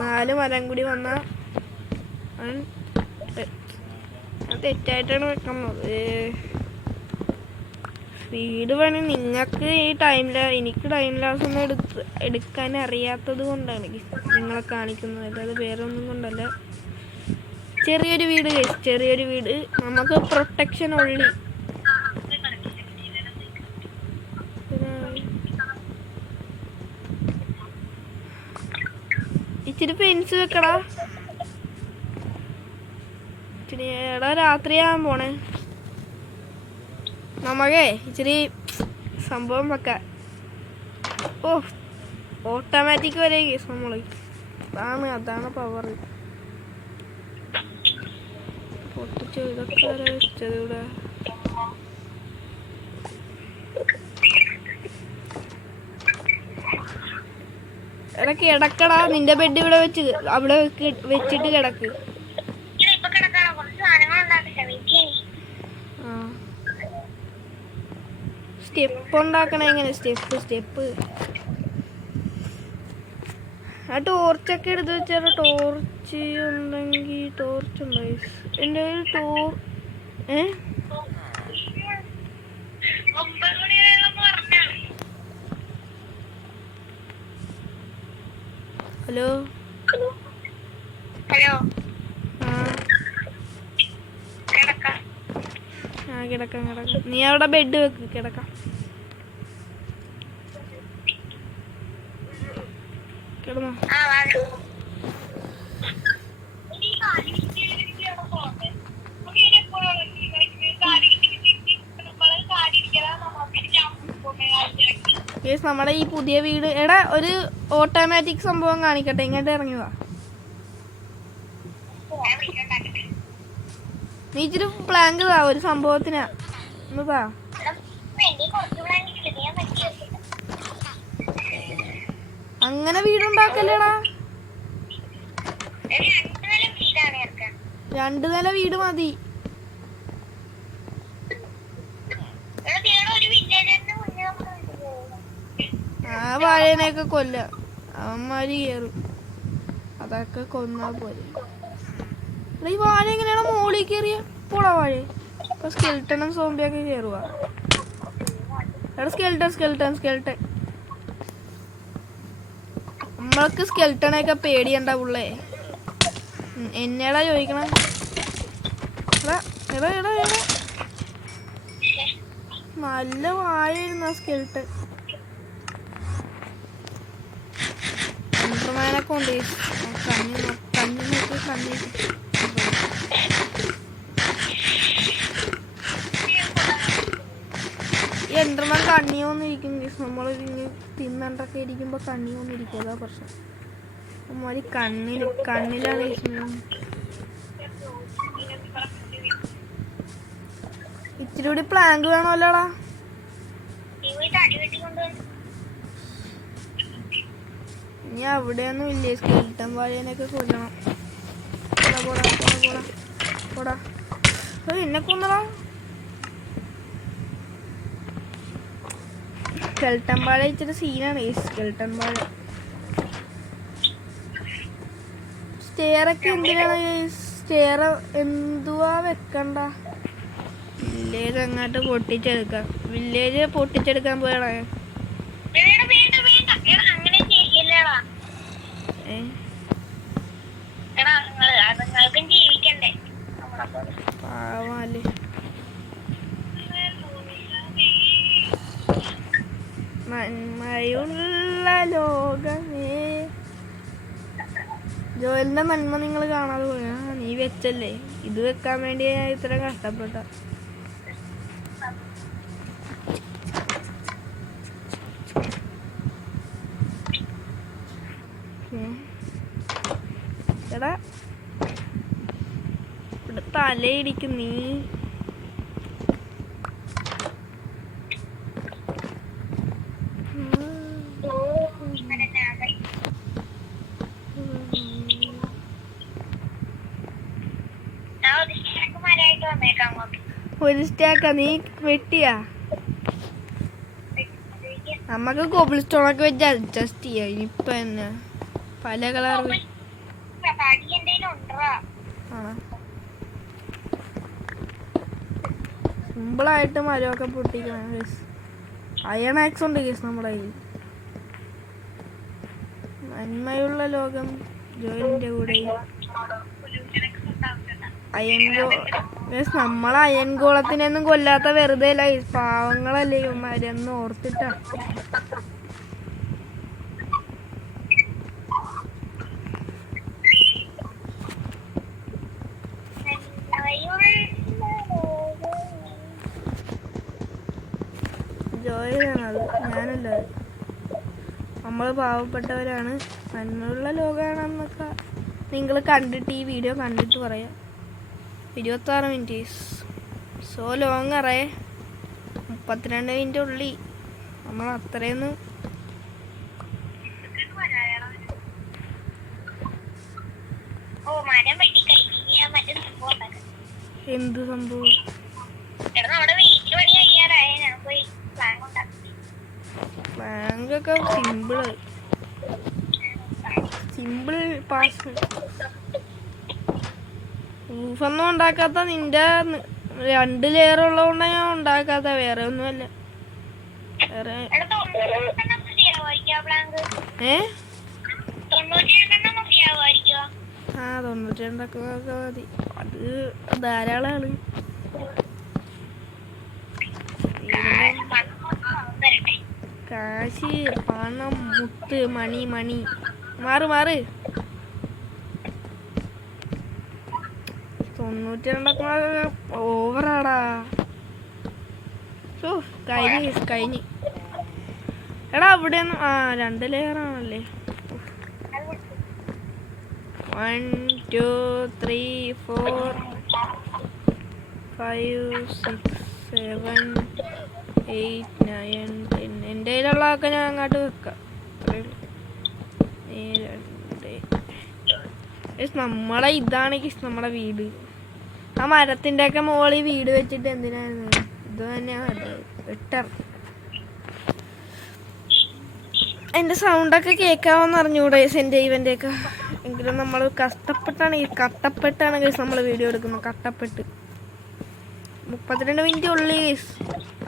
നാല് മരം കൂടി വന്നാ തെറ്റായിട്ടാണ് വെക്കുന്നത്. സ്പീഡ് വേണേ നിങ്ങൾക്ക് ഈ ടൈമില്, എനിക്ക് ടൈം ലാസ് ഒന്നും എടുക്കാൻ അറിയാത്തത് കൊണ്ടാണ് നിങ്ങളെ കാണിക്കുന്നത്. അല്ലാതെ വേറെ ഒന്നും കൊണ്ടല്ല. ചെറിയൊരു വീട് നമുക്ക് പ്രൊട്ടക്ഷൻ ഉള്ളി. ഇച്ചിരി ഫെൻസ് വെക്കടാ. ഇച്ചിരി എടാ രാത്രിയാകാൻ പോണേ. നമുക്കേ ഇച്ചിരി സംഭവം വെക്കാം. ഓ ഓട്ടോമാറ്റിക് വരെ കേസ് നമ്മള്. അതാണ് പവർ. പൊട്ടിച്ചു ഇതൊക്കെ വരെ വെച്ചത് ഇവിടെ. എടാ കിടക്കടാ. നിന്റെ ബെഡ് ഇവിടെ വെച്ച് അവിടെ വെച്ചിട്ട് കിടക്ക്. സ്റ്റെപ്പ് ഉണ്ടാക്കണ എങ്ങനെ? സ്റ്റെപ്പ് ആ ടോർച്ചൊക്കെ എടുത്ത് വെച്ചാൽ ടോർച്ച് ഉണ്ടെങ്കിൽ ടോർച്ച് ഉണ്ടോ? എൻ്റെ കയ്യിൽ ഹലോ ആ കിടക്കാം. നീ അവിടെ ബെഡ് വെക്ക്, കിടക്കാം. കിടന്നോ? നമ്മുടെ ഈ പുതിയ വീട്. എടാ ഒരു ഓട്ടോമാറ്റിക് സംഭവം കാണിക്കട്ടെ. ഇങ്ങോട്ട് ഇറങ്ങി വാ. നീ ഇച്ചിരി പ്ലാങ്ക് താ ഒരു സംഭവത്തിനാ. ഒന്ന് താ. അങ്ങനെ വീടുണ്ടാക്കല്ലേടാ. 2 നില വീട് മതി. ആ വാഴേനെയൊക്കെ കൊല്ല. അവന്മാര് കയറും. അതൊക്കെ കൊന്നാ പോലെ. ഈ വാഴ എങ്ങനെയാണ് മോളിൽ കയറിയ? പോടാ വാഴ. ഇപ്പൊ സ്കെൽട്ടനും സോംബിയൊക്കെ കയറുക. എടാ സ്കെൽട്ടൻ. നമ്മൾക്ക് സ്കെൽട്ടനെയൊക്കെ പേടിയണ്ട പുള്ളേ. എന്നേടാ ചോദിക്കണേ? എടാ നല്ല വാഴയായിരുന്നു ആ സ്കെൽട്ടൻ. എൻഡർമാനൊക്കെ ഉണ്ട്. കണ്ണി എൻഡർമാൻ കണ്ണിയോന്നിരിക്കും. നമ്മൾ തിന്നണ്ടൊക്കെ ഇരിക്കുമ്പോ കണ്ണിയോന്നിരിക്കും. അതാ പ്രശ്നം. അമ്മാതിരി കണ്ണിലാണ്. ഇച്ചിരി കൂടി പ്ലാങ്ക് വേണമല്ലോടാ. ഇനി അവിടെയൊന്നും ഇല്ലേ? സ്കെൽട്ടൻ വാഴേനൊക്കെ കൊല്ലണം. പോടാ എന്നെ കൊന്നടാ. സ്കെൽട്ടൻ വാഴ ഇച്ചിരി സീനാണ്. സ്കെൽട്ടൻ വാഴ സ്റ്റെയറൊക്കെ എന്തിനാണ്? സ്റ്റെയർ എന്തുവാ വെക്കണ്ട? വില്ലേജ് അങ്ങോട്ട് പൊട്ടിച്ചെടുക്കാം. വില്ലേജ് പൊട്ടിച്ചെടുക്കാൻ പോയാളെ പാവല്ലേ. നന്മയുള്ള ലോകമേ. ജോലിന്റെ നന്മ നിങ്ങൾ കാണാതെ പോയാ. നീ വെച്ചല്ലേ, ഇത് വെക്കാൻ വേണ്ടി ഞാൻ ഇത്ര കഷ്ടപ്പെട്ട. എടാ ഇവിടെ തലയിടിക്കും നീ. ഒരു സ്റ്റാക്കാ നീ വെട്ടിയാ? നമ്മക്ക് കോബിൾ സ്റ്റോണൊക്കെ വെച്ച് അഡ്ജസ്റ്റ് ചെയ്യാം. ഇനിയിപ്പൊ തന്നെ പല കളർ സിമ്പിളായിട്ട് മരമൊക്കെ പൊട്ടിക്കണം. അയൺ ആക്സ് ഉണ്ട് കേസ് നമ്മുടെ കയ്യിൽ. നന്മയുള്ള ലോകം ജോയിന്റെ കൂടെ നമ്മളെ അയൻകോളത്തിനൊന്നും കൊല്ലാത്ത വെറുതെ അല്ല, പാവങ്ങളല്ലേ ഇവന്മാരെന്ന് ഓർത്തിട്ടാ. ജോയിലാണത്, ഞാനല്ല. നമ്മള് പാവപ്പെട്ടവരാണ്. നന്മയുള്ള ലോകമാണെന്നൊക്കെ നിങ്ങൾ കണ്ടിട്ട് ഈ വീഡിയോ കണ്ടിട്ട് പറയാം. 26 minute so long array. 32 minute ഉള്ളി. നമ്മൾ അത്രയൊന്നും എന്ത് സംഭവം? പ്ലാങ്കൊക്കെ സിമ്പിൾ പാസ്. റൂഫൊന്നും ഉണ്ടാക്കാത്ത നിന്റെ 2 ലെയർ ഉള്ളതുകൊണ്ടാ ഞാൻ ഉണ്ടാക്കാത്ത, വേറെ ഒന്നുമല്ല. വേറെ 92 മതി. അത് ധാരാളമാണ്. കാശ്, പണം, മുത്ത്, മണി മാറ് 92 ഓവറാടാ. കഴിഞ്ഞ്. എടാ അവിടെ 2 ലെയർ ആണല്ലേ. 1 2 3 4 5 6 7 8 9 10. എൻ്റെ കയ്യിലുള്ളതൊക്കെ ഞാൻ അങ്ങോട്ട് വെക്കാം. നമ്മളെ ഇതാണ് നമ്മുടെ വീട്. ആ മരത്തിൻ്റെ ഒക്കെ മുകളിൽ വീട് വെച്ചിട്ട് എന്തിനായിരുന്നു? ഇത് തന്നെയാണ് ബെറ്റർ. എൻ്റെ സൗണ്ടൊക്കെ കേൾക്കാമെന്ന് അറിഞ്ഞൂടെ എൻ്റെ ഇവൻ്റെ ഒക്കെ. എങ്കിലും നമ്മൾ കഷ്ടപ്പെട്ടാണ് കേസ് നമ്മൾ വീഡിയോ എടുക്കുന്നത്. കഷ്ടപ്പെട്ട് 32 മിനിറ്റ് ഉള്ളി കേസ്.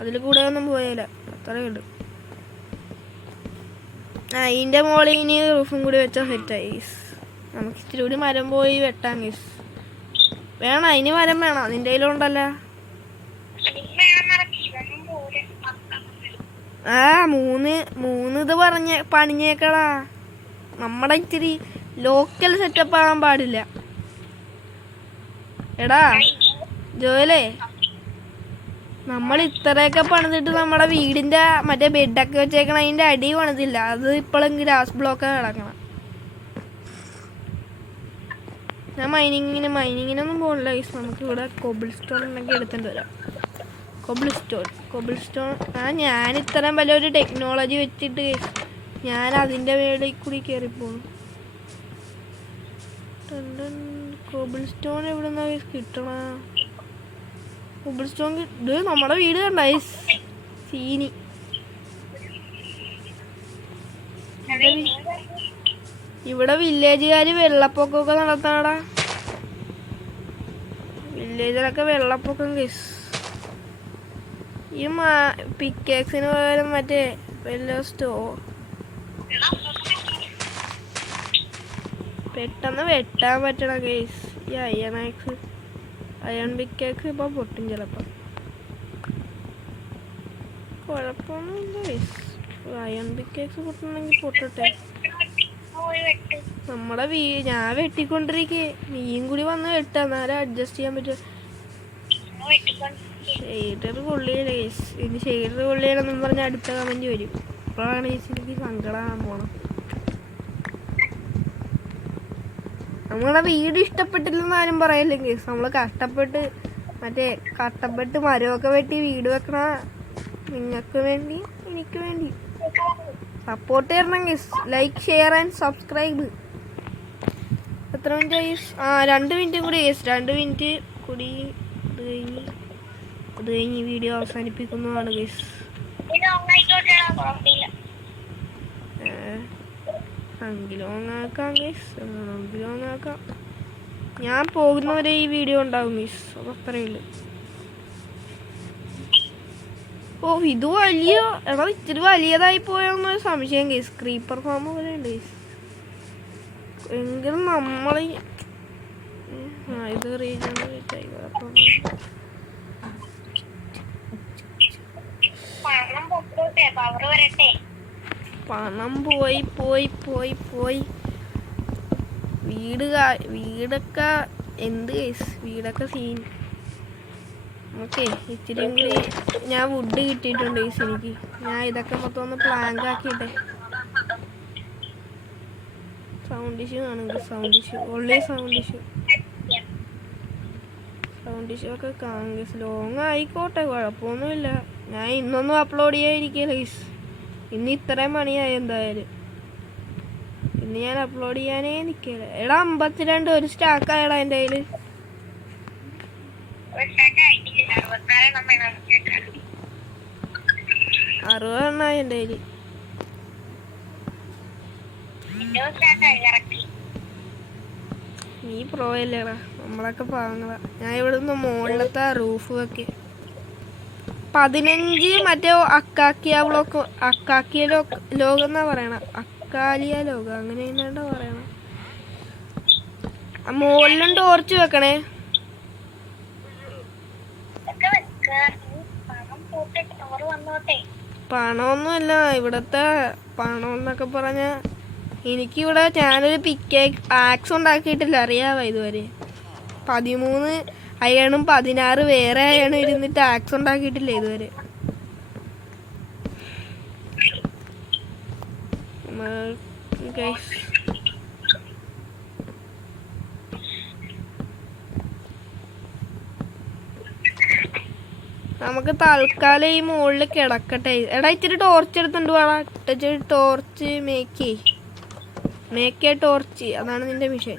അതിൽ കൂടെ ഒന്നും പോയാല, അത്രയേ ഉള്ളൂ. ഇതിൻ്റെ മുകളിൽ ഇനി റൂഫും കൂടി വെച്ചാൽ സെറ്റായി കേസ്. നമുക്ക് ഇച്ചിരി കൂടി മരം പോയി വെട്ടാം കേസ്. വേണം, അതിന് മരം വേണം. നിൻ്റെ കയ്യിലുണ്ടല്ല. മൂന്ന് ഇത് പണിഞ്ഞേക്കടാ. നമ്മുടെ ഇച്ചിരി ലോക്കൽ സെറ്റപ്പ് ആകാൻ പാടില്ല. എടാ ജോലേ, നമ്മൾ ഇത്രയൊക്കെ പണിതിട്ട് നമ്മുടെ വീടിന്റെ മറ്റേ ബെഡൊക്കെ വെച്ചേക്കണം, അതിന്റെ അടി പണിതില്ല. അത് ഇപ്പോഴും ഗ്രാസ് ബ്ലോക്ക് കിടക്കണം. ഞാൻ മൈനിങ്ങിനൊന്നും പോകണില്ല. നമുക്ക് ഇവിടെ കോബിൾ സ്റ്റോൺ ഉണ്ടെങ്കിൽ എടുത്തിട്ട് വരാം. കോബിൾ സ്റ്റോൺ ഞാൻ ഇത്രയും വലിയൊരു ടെക്നോളജി വെച്ചിട്ട് ഞാൻ അതിൻ്റെ മേളിൽ കൂടി കയറിപ്പോണു. കോബിൾ സ്റ്റോൺ എവിടെ നിന്നാ കിട്ടണ? കോബിൾ സ്റ്റോൺ ഇത് നമ്മുടെ വീട് കണ്ട സീനി. ഇവിടെ വില്ലേജുകാർ വെള്ളപ്പൊക്കമൊക്കെ നടത്തണടാ. വില്ലേജിലൊക്കെ വെള്ളപ്പൊക്കം കേസ്. ഈ പിക്കേക്സിന് പകരം മറ്റേ വല്ല പെട്ടെന്ന് വെട്ടാൻ പറ്റണ കേസ്. ഈ അയൺ പിക്കേക്സ് ഇപ്പൊ പൊട്ടും ചിലപ്പോ. കുഴപ്പമൊന്നുമില്ല കേസ്. അയൺ പിക്കേക്സ് പൊട്ടണമെങ്കിൽ പൊട്ടട്ടെ. നമ്മുടെ ഞാൻ വെട്ടിക്കൊണ്ടിരിക്കേ, നീയും കൂടി വന്ന് വെട്ടാ, എന്നാലും അഡ്ജസ്റ്റ് ചെയ്യാൻ പറ്റും. ഷെയ്ഡർ കൊള്ളിയില്ല കേസ്. ഇനി ഷെയ്ഡർ കൊള്ളിയില്ലെന്നും പറഞ്ഞ അടുത്ത കമന്റ് വരും. അപ്പോഴാണ് കേസ് എനിക്ക് സങ്കടമാകാൻ പോണം. നമ്മളെ വീട് ഇഷ്ടപ്പെട്ടില്ലെന്ന് ആരും പറയല്ലേ കേസ്. നമ്മള് കഷ്ടപ്പെട്ട് മരമൊക്കെ വെട്ടി വീട് വെക്കണ നിങ്ങൾക്ക് വേണ്ടി എനിക്ക് വേണ്ടി സപ്പോർട്ട് ചെയ്യണം case. Like, share and subscribe. എത്ര മിനിറ്റ് കേസ്? 2 മിനിറ്റും കൂടി കേസ്. 2 മിനിറ്റ് കൂടി അത് കഴിഞ്ഞ് വീഡിയോ അവസാനിപ്പിക്കുന്നതാണ് കേസ്. അങ്കിലോങ്ങാക്കാം കേസ്, അങ്കിലോങ്ങാക്കാം. ഞാൻ പോകുന്നവരെ ഈ വീഡിയോ ഉണ്ടാകും കേസ്. അതത്രയേ ഉള്ളൂ. ഇത് വലിയ ഇച്ചിരി വലിയതായി പോയെന്നൊരു സംശയം കേസ്. ക്രീപ്പർ ഫാം പോലെ ഉണ്ട് കേസ്. എങ്കിലും നമ്മൾ ഇത് പണം പോയി വീടൊക്കെ എന്ത് കേസ്. വീടൊക്കെ സീൻ. ഓക്കെ, ഇച്ചിരിയും കൂടി ഞാൻ വുഡ് കിട്ടിയിട്ടുണ്ട് കേസ് എനിക്ക്. ഞാൻ ഇതൊക്കെ മൊത്തം ഒന്ന് പ്ലാങ്ക് ആക്കിയിട്ടെ. സൗണ്ട് ഇഷ്യൂ ആണെങ്കിൽ സൗണ്ട് ഇഷ്യൂ ഒക്കെ കാണും കേസ്. ലോങ് ആയിക്കോട്ടെ, കുഴപ്പമൊന്നുമില്ല. ഞാൻ ഇന്നൊന്നും അപ്ലോഡ് ചെയ്യാതിരിക്കല കേസ്. ഇന്ന് ഇത്രയും മണിയായി എന്തായാലും. ഇന്ന് ഞാൻ അപ്ലോഡ് ചെയ്യാനേ നിൽക്കില്ല. എടാ 52 ഒരു സ്റ്റാക്ക് ആയടാ എൻ്റെ കയ്യിൽ. 60 എണ്ണായി എൻ്റെ കയ്യിൽ. നീ പ്രോയല്ലേടാ, നമ്മളൊക്കെ പാവങ്ങളാ. ഞാൻ ഇവിടെ നിന്ന് മുകളിലത്തെ റൂഫ് വെക്കെ 15 മറ്റേ അക്കാക്കിയ ലോകം എന്നാ പറയണ. അക്കാലിയ ലോകം അങ്ങനെ എന്താ പറയണ. മുകളിലും ടോർച്ച് വെക്കണേ. പണമൊന്നുമല്ല ഇവിടത്തെ പണം എന്നൊക്കെ പറഞ്ഞ, എനിക്കിവിടെ ഞാനൊരു ആക്സ് ഉണ്ടാക്കിയിട്ടില്ല, അറിയാവോ ഇതുവരെ. 13 അയണും 16 വേറെ അയണും ഇരുന്നിട്ട് ആക്സ് ഉണ്ടാക്കിയിട്ടില്ല ഇതുവരെ. നമുക്ക് തൽക്കാലം ഈ മുകളിൽ കിടക്കട്ടെ. എടാ ഇച്ചിരി ടോർച്ച് എടുത്തുണ്ട് വേണം. ഇച്ചിരി ടോർച്ച് മേക്കേ ടോർച്ച്. അതാണ് നിന്റെ മിഷൻ.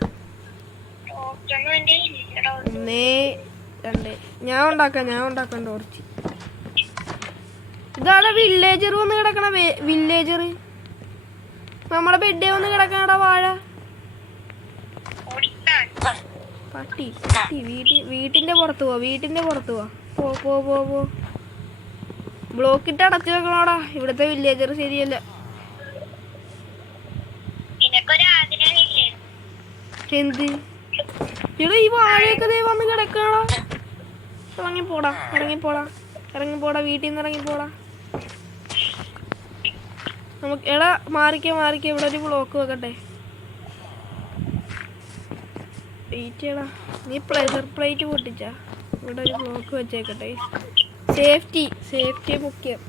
1 2 ഞാൻ ഉണ്ടാക്കാം ടോർച്ച്. ഇതാണ് വില്ലേജർ വന്ന് കിടക്കണ. വില്ലേജർ നമ്മളെ ബെഡേ വന്ന് കിടക്കണടാ. വാഴ പട്ടി വീട്ടിന്റെ പുറത്ത് പോവാ. പോ ബ്ലോക്കിട്ട് അടച്ചു വെക്കണോടാ. ഇവിടുത്തെ വില്ലേജർ ശരിയല്ല. എന്ത് ഇവിടെ ഈ വാഴയൊക്കെ വന്ന് കിടക്കണടാ. ഇറങ്ങിപ്പോടാ വീട്ടിൽ നിന്ന് ഇറങ്ങിപ്പോടാ. നമുക്ക് എടാ മാറിക്ക ഇവിടെ ഒരു ബ്ലോക്ക് വെക്കട്ടെ. വെയിറ്റ് നീ പ്ലെഷർ പ്ലേറ്റ് പൊട്ടിച്ചാ. ഇവിടെ ഒരു ബ്ലോക്ക് വെച്ചേക്കട്ടെ. സേഫ്റ്റി മുഖ്യം.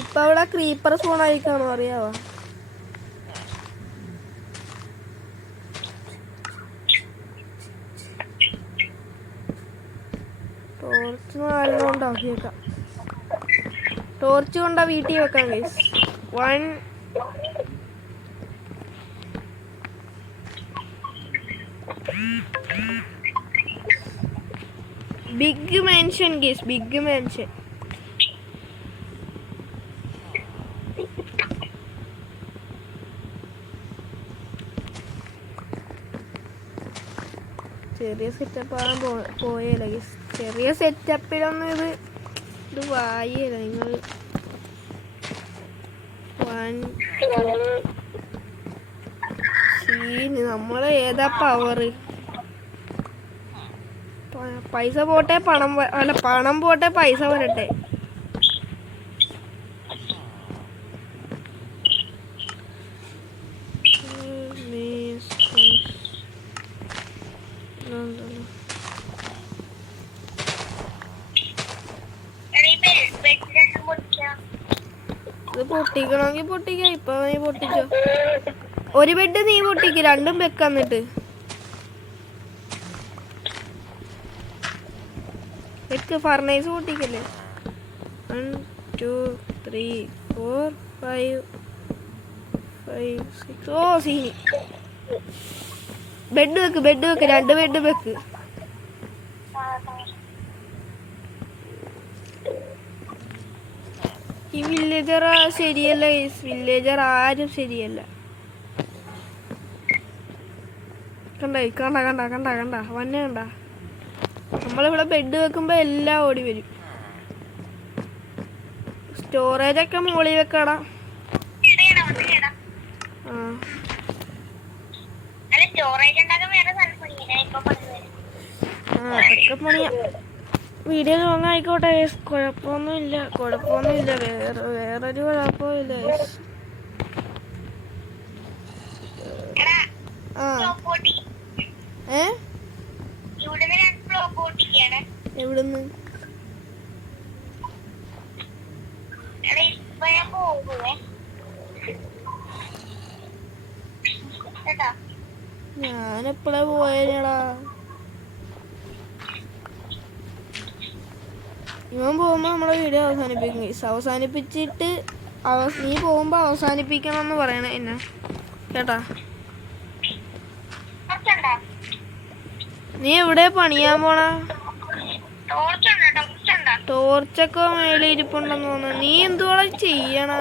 ഇപ്പൊ അവിടെ ക്രീപ്പർ സോൺ ആയിക്കാണോ അറിയാവോ? ടോർച്ച് 4 കൊണ്ടാക്കിയേക്കാം. ടോർച്ച് കൊണ്ടാ വീട്ടിൽ വെക്കാം guys. 1 big mansion guys. Big mansion. ചെറിയ സെറ്റപ്പ് ആകാൻ പോയല്ല ഗൈസ്. ചെറിയ സെറ്റപ്പിലൊന്നും ഇത് വായില്ല. നിങ്ങൾ നമ്മള് ഏതാ പവർ? പൈസ പോട്ടെ പണം പോട്ടെ പൈസ വരട്ടെ. ഇത് പൊട്ടിക്കണമെങ്കിൽ പൊട്ടിക്കാം. ഇപ്പൊ നീ പൊട്ടിച്ചോ. ഒരു ബെഡ് നീ പൊട്ടിക്ക്, രണ്ടും വെക്കാന്നിട്ട് വെക്ക്. ഫർണൈസ് പൊട്ടിക്കല്ലേ. 1 2 3 4 5 6. ഓ സീനി. ബെഡ് വെക്ക്, 2 ബെഡ് വെക്ക്. ഈ വില്ലേജർ ശരിയല്ല, വില്ലേജർ ആരും ശരിയല്ല. കണ്ട വന്നെ കണ്ട. നമ്മളിവിടെ ബെഡ് വെക്കുമ്പോ എല്ലാം ഓടി വരും. സ്റ്റോറേജ് ഒക്കെ മുകളിൽ വെക്കടാ. അതൊക്കെ പണിയാ. വീഡിയോ ലോങ് ആയിക്കോട്ടെ. കുഴപ്പമൊന്നുമില്ല. വേറൊരു കുഴപ്പമില്ല. എവിടുന്ന്? ഞാനെപ്പോഴാ പോയടാ? ഇവൻ പോകുമ്പോ നമ്മളെ വീഡിയോ അവസാനിപ്പിച്ചിട്ട് നീ പോകുമ്പോ അവസാനിപ്പിക്കണം എന്ന് പറയണേ എന്നെ കേട്ടാ. നീ എവിടെ പണിയാൻ പോണ? ടോർച്ചൊക്കെ മേലെ ഇരിപ്പുണ്ടെന്ന് തോന്നുന്നു. നീ എന്തുവാ ചെയ്യണ?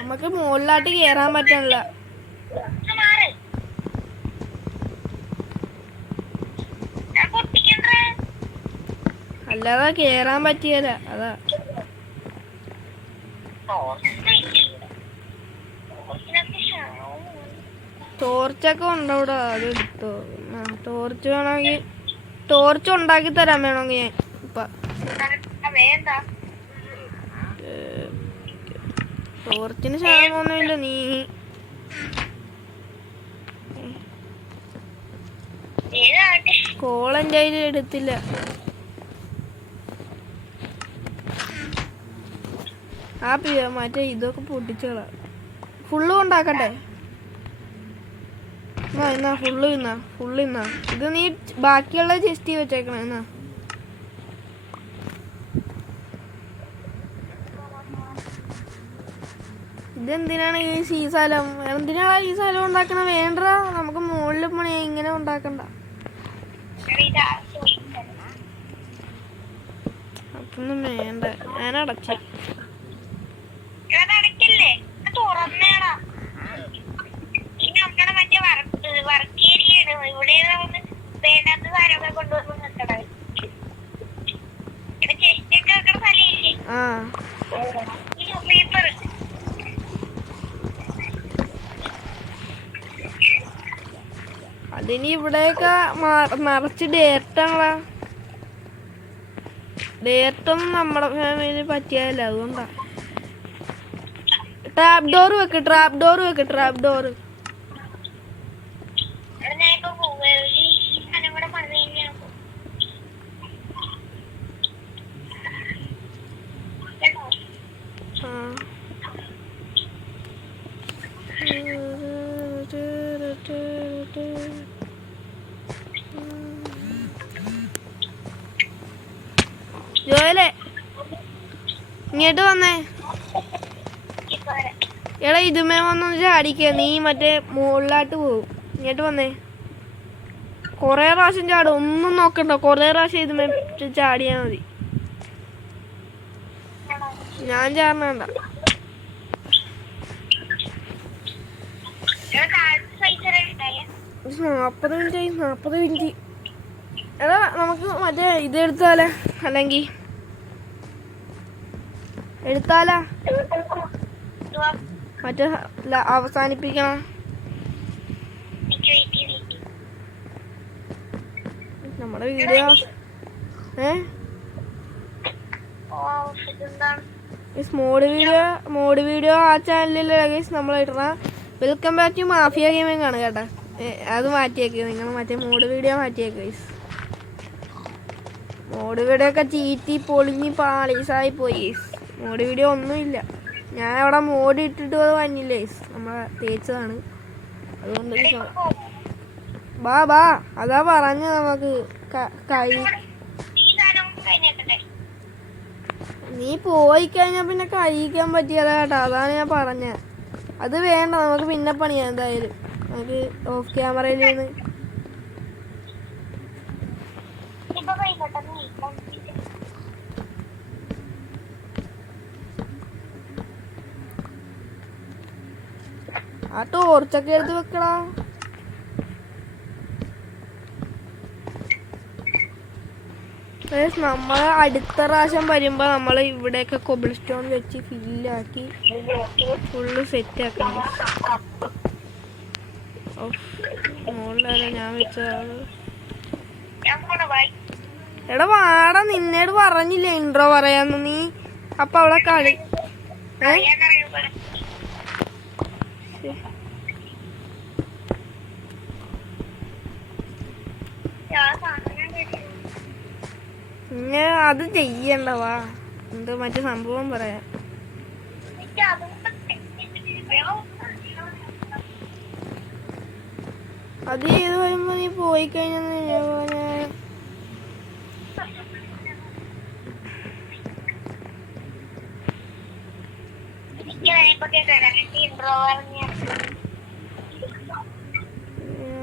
നമുക്ക് മുകളിലായിട്ട് കേറാൻ പറ്റണില്ല. അല്ലാതെ കേറാൻ പറ്റിയല്ല. അതാ ടോർച്ചൊക്കെ ഉണ്ടോ ഇവിടെ? അത് എടുത്തോ. ടോർച്ച് വേണമെങ്കിൽ ടോർച്ച് ഉണ്ടാക്കി തരാൻ വേണമെങ്കിൽ ഞാൻ ഇപ്പൊ. ടോർച്ചിന് ക്ഷാമൊന്നുമില്ല. നീ കോളെൻ്റെ കയ്യിൽ എടുത്തില്ല. മറ്റേ ഇതൊക്കെ പൊട്ടിച്ചോളാം. ഫുള്ള് ഉണ്ടാക്കട്ടെ. എന്നാ ഫുള്ള് ഇന്നാ. ഇത് നീ ബാക്കിയുള്ള ജസ്റ്റ് വെച്ചേക്കണ. എന്നാ ഇതെന്തിനാണ് ഈ സ്ഥലം? എന്തിനാണ് ഈ സ്ഥലം ഉണ്ടാക്കണ? വേണ്ട, നമുക്ക് മുകളിൽ പണിയാ. ഇങ്ങനെ ഉണ്ടാക്കണ്ട. അപ്പൊന്നും വേണ്ട. ഞാൻ അടച്ച അതിന് ഇവിടെയൊക്കെ നിറച്ച് ഡേർട്ടാണല്ലോ. ഡേർട്ടൊന്നും നമ്മുടെ ഫാമിലിന് പറ്റിയല്ല. അതുകൊണ്ടാ. ട്രാപ്പ് ഡോർ വെക്ക്. ജോയലേ ഇങ്ങോട്ട് വന്നേ. എടാ ഇതുമേ വന്നൊന്ന് ചാടിക്ക. നീ മറ്റേ മുകളിലായിട്ട് പോകും. ഇങ്ങോട്ട് വന്നേ. കൊറേ പ്രാവശ്യം ചാടും. ഒന്നും നോക്കണ്ട. കൊറേ പ്രാവശ്യം ഇതുമേ ചാടിയാ മതി. ഞാൻ ചാടണണ്ട. 40 മിനിറ്റ് എടാ നമുക്ക് മറ്റേ ഇത് എടുത്താലേ അല്ലെങ്കിൽ എടുത്താലാ മറ്റേ അവസാനിപ്പിക്കണം നമ്മുടെ വീഡിയോ മോഡ് വീഡിയോ ആ ചാനലിലെ നമ്മൾ ഇടണ welcome back to Mafia Gaming ആണ് കേട്ടാ. അത് മാറ്റിയേക്ക് നിങ്ങൾ മറ്റേ മോഡ് വീഡിയോ മാറ്റിയേക്ക് ഗൈസ്. മോഡ് വീഡിയോ ഒക്കെ ചീറ്റി പൊളിഞ്ഞ് പാളീസായി പോയി. മോഡ് വീഡിയോ ഒന്നുമില്ല. ഞാൻ അവിടെ മോഡ് ഇട്ടിട്ട് അത് വന്നില്ലേ നമ്മളെ തേച്ചതാണ്. അതുകൊണ്ട് ബാ അതാ പറഞ്ഞ നമുക്ക് നീ പോയി കഴിഞ്ഞാൽ പിന്നെ കഴിക്കാൻ പറ്റിയതാ കേട്ടോ. അതാണ് ഞാൻ പറഞ്ഞ. അത് വേണ്ട, നമുക്ക് പിന്നെ പണിയാം. എന്തായാലും നമുക്ക് ഓഫ് ക്യാമറയിൽ നിന്ന് ആ ടോർച്ചൊക്കെ എടുത്ത് വെക്കടാ. നമ്മള് അടുത്ത പ്രാവശ്യം വരുമ്പോ നമ്മള് ഇവിടെയൊക്കെ കൊബിൾ സ്റ്റോൺ വെച്ച് ഫില്ലാക്കി ഫുള്ള് സെറ്റ് ആക്കണം. മോളിലല്ലേ ഞാൻ വെച്ചതാണ്. എടാ വാടാ, നിന്നോട് പറഞ്ഞില്ലേ ഇൻട്രോ പറയാന്ന് നീ. അപ്പൊ അവിടെ കളി അത് ചെയ്യണ്ടവാ. എന്ത് മറ്റേ സംഭവം പറയാം. അത് ചെയ്ത് വരുമ്പോ നീ പോയി കഴിഞ്ഞാൽ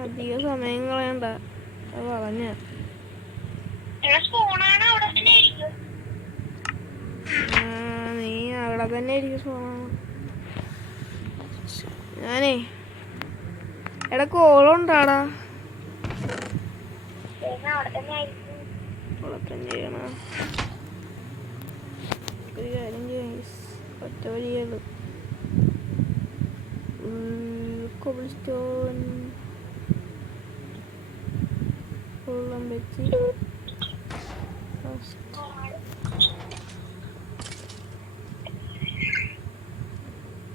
അധിക സമയം കളയണ്ട പറഞ്ഞ. നീ അവിടെ തന്നെ ഇരിക്കും. ഞാനേ എടാ കോളുണ്ടാടാ. ഒരു കാര്യം ഒറ്റ വഴിയുള്ളൂ. കൊബിൾ സ്റ്റോൺ വെള്ളം വെച്ച്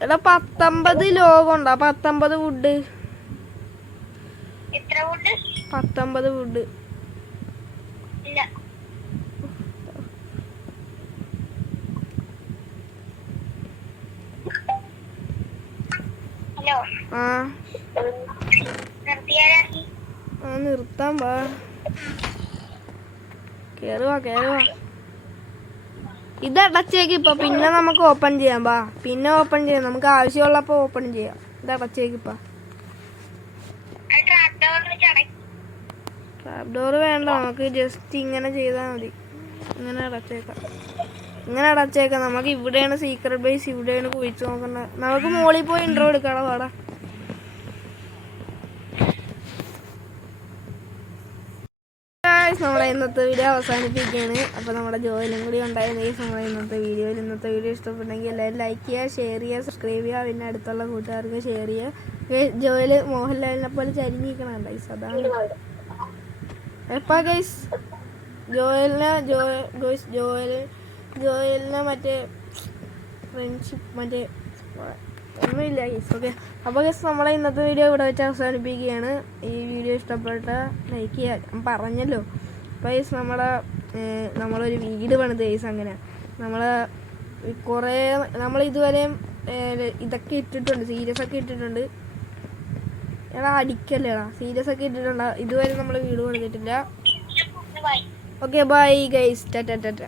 എടാ 19 ലോകമുണ്ടോ? 19 വുഡ്. 19 വുഡ്. നിർത്താൻ വാ. കേറുവാ. ഇത് അടച്ചേക്ക് ഇപ്പൊ. പിന്നെ നമുക്ക് ഓപ്പൺ ചെയ്യാം. വാ പിന്നെ ഓപ്പൺ ചെയ്യാം. നമുക്ക് ആവശ്യമുള്ളപ്പോ ഓപ്പൺ ചെയ്യാം. ഇത് അടച്ചേക്ക് ഇപ്പൊ. ട്രാപ്പ് ഡോർ വേണ്ട, നമുക്ക് ജസ്റ്റ് ഇങ്ങനെ ചെയ്താൽ മതി. ഇങ്ങനെ അടച്ചേക്കാം. നമുക്ക് ഇവിടെയാണ് സീക്രട്ട് ബേസ്. ഇവിടെയാണ് കുഴിച്ച് നോക്കുന്നത്. നമുക്ക് മോളിൽ പോയി ഇൻട്രോ എടുക്കണം. വാടാ. നമ്മളെ ഇന്നത്തെ വീഡിയോ അവസാനിപ്പിക്കുകയാണ്. അപ്പോൾ നമ്മുടെ ജോയിലും കൂടി ഉണ്ടായിരുന്നു നമ്മളെ ഇന്നത്തെ വീഡിയോ ഇഷ്ടപ്പെട്ടെങ്കിൽ എല്ലാവരും ലൈക്ക് ചെയ്യുക, ഷെയർ ചെയ്യുക, സബ്സ്ക്രൈബ് ചെയ്യുക. പിന്നെ അടുത്തുള്ള കൂട്ടുകാർക്ക് ഷെയർ ചെയ്യുക. ജോയില് മോഹൻലാലിനെ പോലെ ചരിഞ്ഞിരിക്കണം ഗൈസ്. അതാണ് എപ്പാ ഗൈസ്. ജോയലിനെ മറ്റേ ഫ്രണ്ട്ഷിപ്പ് മറ്റേ ഒന്നുമില്ല ഗൈസ്. ഓക്കെ, അപ്പോൾ ഗൈസ് നമ്മളെ ഇന്നത്തെ വീഡിയോ ഇവിടെ വെച്ച് അവസാനിപ്പിക്കുകയാണ്. ഈ വീഡിയോ ഇഷ്ടപ്പെട്ട ലൈക്ക് ചെയ്യുക. ഞാൻ പറഞ്ഞല്ലോ. അപ്പോൾ ഗൈസ് നമ്മളൊരു വീട് പണിത് ഗൈസ്. അങ്ങനെ നമ്മൾ ഇതുവരെയും ഇതൊക്കെ ഇട്ടിട്ടുണ്ട്. സീരിയസ് ഒക്കെ ഇട്ടിട്ടുണ്ട്. എടാ അടിക്കല്ലേടാ. സീരിയസ് ഒക്കെ ഇട്ടിട്ടുണ്ട്. ഇതുവരെ നമ്മൾ വീട് പണിതിട്ടില്ല. Okay bye guys. ടാറ്റ.